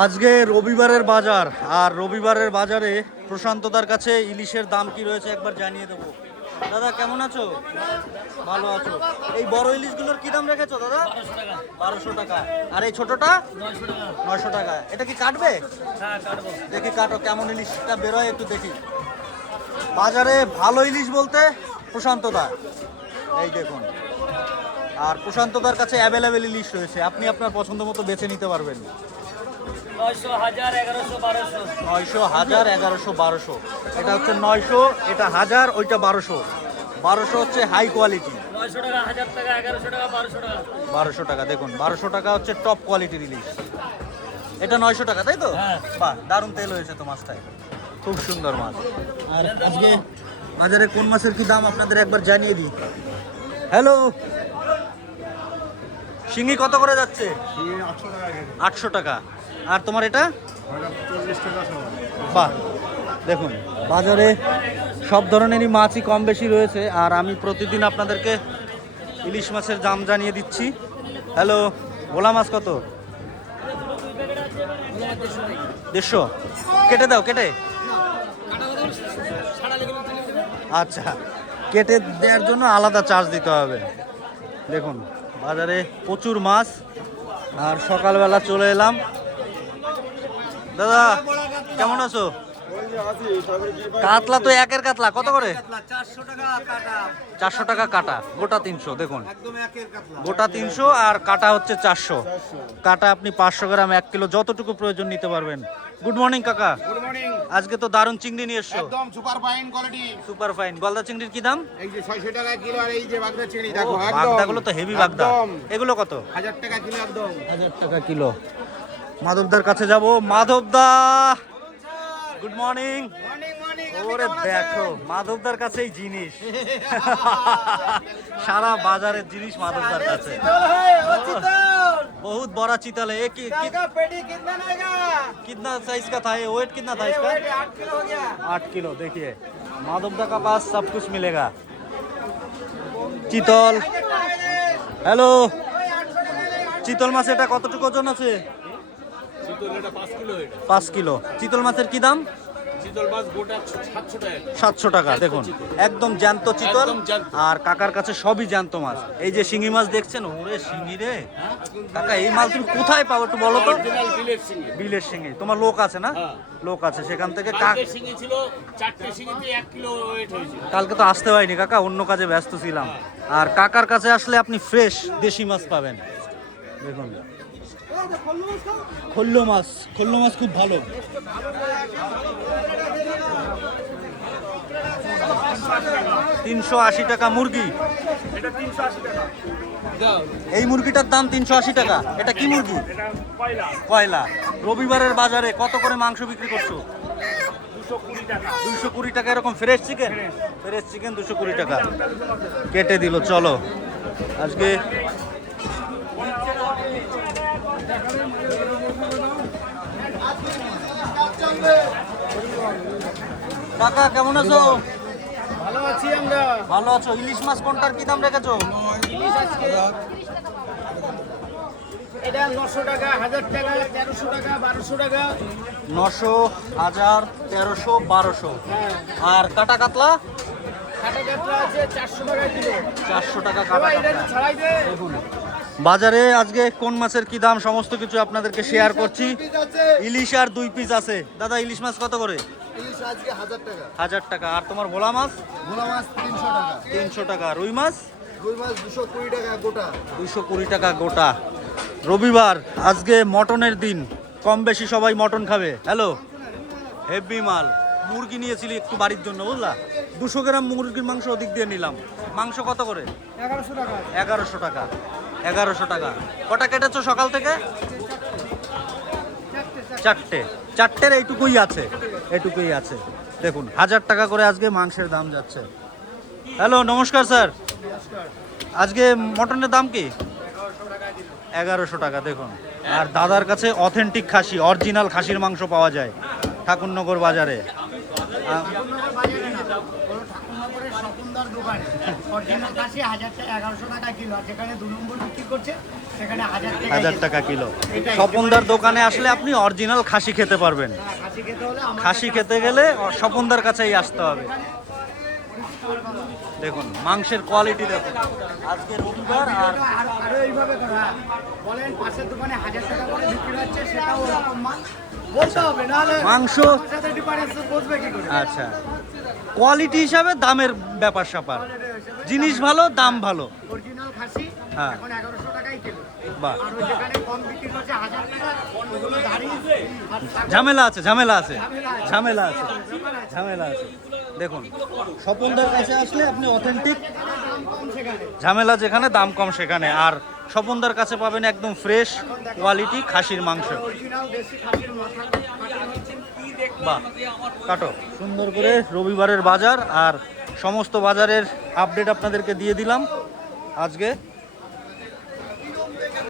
আজকে রবিবারের বাজার, আর রবিবারের বাজারে প্রশান্তদার কাছে ইলিশের দাম কি রয়েছে একবার জানিয়ে দেবো। দাদা কেমন আছো? ভালো আছো। এই বড় ইলিশগুলোর কি দাম রেখেছো দাদা? 1200 টাকা। আর এই ছোটটা 900 টাকা। এটা কি কাটবে? দেখি কাটো, কেমন ইলিশটা বেরোয় একটু দেখি। বাজারে ভালো ইলিশ বলতে প্রশান্তদা, এই দেখুন। আর প্রশান্তদার কাছে অ্যাভেলেবেল ইলিশ রয়েছে, আপনি আপনার পছন্দ মতো বেছে নিতে পারবেন। 900, 1000, 1100, 1200। এটা হচ্ছে 900, এটা 1000, ওইটা 1200। 1200 হচ্ছে হাই কোয়ালিটি। 900 টাকা, 1000 টাকা, 1100 টাকা, 1200 টাকা। 1200 টাকা দেখুন, 1200 টাকা হচ্ছে টপ কোয়ালিটির ইলিশ। এটা 900 টাকা, তাই তো? বাহ, দারুণ তেল হয়েছে তো মাছটায়, খুব সুন্দর মাছ। আর আজকে বাজারে কোন মাছের কি দাম আপনাদের একবার জানিয়ে দিই। হ্যালো, শিঙি কত করে যাচ্ছে? 800 টাকা। আর তোমার এটা? বাহ, দেখুন বাজারে সব ধরনেরই মাছই কম বেশি রয়েছে, আর আমি প্রতিদিন আপনাদেরকে ইলিশ মাছের দাম জানিয়ে দিচ্ছি। হ্যালো, ভোলা মাছ কত? 150। কেটে দাও, কেটে। আচ্ছা, কেটে দেওয়ার জন্য আলাদা চার্জ দিতে হবে। দেখুন বাজারে প্রচুর মাছ, আর সকালবেলা চলে এলাম। দাদা কেমন আছো? কাতলা তো একের কাতলা কত করে? 400 টাকা কাটা, গোটা 300। দেখুন গোটা 300 আর কাটা হচ্ছে 400। কাটা আপনি 500 গ্রাম, 1 কিলো, যতটুকু প্রয়োজন নিতে পারবেন। গুড মর্নিং কাকা। Good morning. আজকে তো দারুণ চিংড়ি নিয়ে এসছো। একদম super fine quality. Super fine. গলদা চিংড়ির কি দাম? এই যে 600 টাকা কিলো, আর এই যে বাগদা চিংড়ি দেখো একদম। বাগদাগুলো তো হেভি বাগদা। এগুলো কত? 1000 টাকা কিলো একদম। 1000 টাকা কিলো। মাধবদার কাছে যাব। মাধবদা গুড মর্নিং। ওরে দেখো, মাধবদার কাছেই জিনিস, সারা বাজারের জিনিস মাধবদার কাছে। बहुत बड़ा चितल है। एक कितना साइज का था ये? वेट कितना था इसका? 8 किलो हो गया। 8 किलो। देखिए माधवदा का पास सब कुछ मिलेगा। চিতল। হ্যালো, চিতল মাছ এটা কতটুকু ওজন আছে? চিতল এটা 5 কিলো। 5 কিলো। চিতল মাছের কি দাম? চিতল মাছ গোটা 700 টাকা। 700 টাকা। দেখুন একদম জ্যান্ত চিতল, আর কাকার কাছে সবই জ্যান্ত মাছ। এই যে শিঙি মাছ দেখছেন, ওরে শিঙি রে কাকা, এই মাছ তুমি কোথায় পাও একটু বলো তো? বিলের শিঙি। তোমার লোক আছে না? লোক আছে সেখান থেকে। শিঙি ছিল 4টে শিঙিতে 1 কিলো ওয়েট হয়েছে। কালকে তো আসতে পারিনি কাকা, অন্য কাজে ব্যস্ত ছিলাম। আর কাকার কাছে আসলে আপনি ফ্রেশ দেশি মাছ পাবেন। দেখুন খল্লো মাছ, খল্লো মাছ খুব ভালো। $380 টাকা মুরগি। এই মুরগিটার দাম 380 টাকা। এটা কি মুরগি? কয়লা। রবিবারের বাজারে কত করে মাংস বিক্রি করছো? 220 টাকা। এরকম ফ্রেশ চিকেন? ফ্রেশ চিকেন 220 টাকা। কেটে দিল। চলো আজকে কাকা কেমন আছো? ভালো আছি আমরা। ভালো আছো। ইলিশ মাছ কোনটার কি দাম রেখেছো? ইলিশ আজকে এটা 900 টাকা, 1000 টাকা, 1300 টাকা, 1200 টাকা। 900, 1000, 1300, 1200। আর কাটা কাতলা? কাটা কাতলা আছে 400 টাকা কিলো। 400 টাকা কাটা কাতলা। ছাড়াই দে। দেখুন বাজারে আজকে কোন মাছের কি দাম সমস্ত কিছু আপনাদেরকে শেয়ার করছি। ইলিশ আর 2 পিস আছে। দাদা ইলিশ মাছ কত করে? ইলিশ আজকে 1000 টাকা। 1000 টাকা। আর তোমার ভোলা মাছ? ভোলা মাছ 300 টাকা। 300 টাকা। রুই মাছ? রুই মাছ 220 টাকা গোটা। 220 টাকা গোটা। রবিবার, আজকে মটনের দিন, কম বেশি সবাই মটন খাবে। হ্যালো, হেভি মাল। মুরগি নিয়েছিলি একটু বাড়ির জন্য, বুঝলা? 200 গ্রাম মুরগির মাংস ওদিক দিয়ে নিলাম। মাংস কত করে? 1100 টাকা। 1100 টাকা। 1100 টাকা। কটা কেটেছো সকাল থেকে? 4টে। 4টের এইটুকুই আছে, এইটুকুই আছে। দেখুন 1000 টাকা করে আজকে মাংসের দাম যাচ্ছে। হ্যালো, নমস্কার স্যার। আজকে মটনের দাম কি? 1100 টাকা। দেখুন, আর দাদার কাছে অথেন্টিক খাসি, অরিজিনাল খাসির মাংস পাওয়া যায় ঠাকুরনগর বাজারে। স্বপনদার দোকানে অরিজিনাল খাসি 1100 টাকা কিলো, আর যেখানে 2 নম্বর বিক্রি করছে সেখানে 1000 টাকা কিলো। স্বপনদার দোকানে আসলে আপনি অরিজিনাল খাসি খেতে পারবেন। খাসি খেতে হলে আমার খাসি খেতে গেলে স্বপনদার কাছেই আসতে হবে। দেখুন মাংসের কোয়ালিটি দেখুন, আজকে রবিবার আর আরো এইভাবে করা বলেন, পাশের দোকানে 1000 টাকা করে বিক্রি হচ্ছে, সেটাও ওরকম মাল বলতে হবে, নাহলে মাংস আমার সাথে ডিফারেন্স বুঝবে কি করে? আচ্ছা, কোয়ালিটি হিসাবে দামের ব্যাপার স্যাপার, জিনিস ভালো দাম ভালো। অরিজিনাল খাসি হ্যাঁ। এখন 1100 টাকাই কিলো, বাহ, আর ওই যেখানে কম বিক্রি করছে 1000 টাকা, ওগুলো দাঁড়ি আর ছাগল ঝামেলা আছে ঝামেলা আছে ঝামেলা ঝামেলা আছে। আছে ঝামেলা আছে। দেখুন স্বপনদার কাছে আসলে আপনি অথেন্টিক, দাম কম সেখানে। ঝামেলা যেখানে দাম কম সেখানে, আর স্বপনদার কাছে পাবেন একদম ফ্রেশ কোয়ালিটি খাসির মাংস। অরিজিনাল দেশি খাসির মাথা বাহ, কাটো সুন্দর করে রবিবারের বাজার আর সমস্ত বাজারের আপডেট আপনাদেরকে দিয়ে দিলাম আজকে।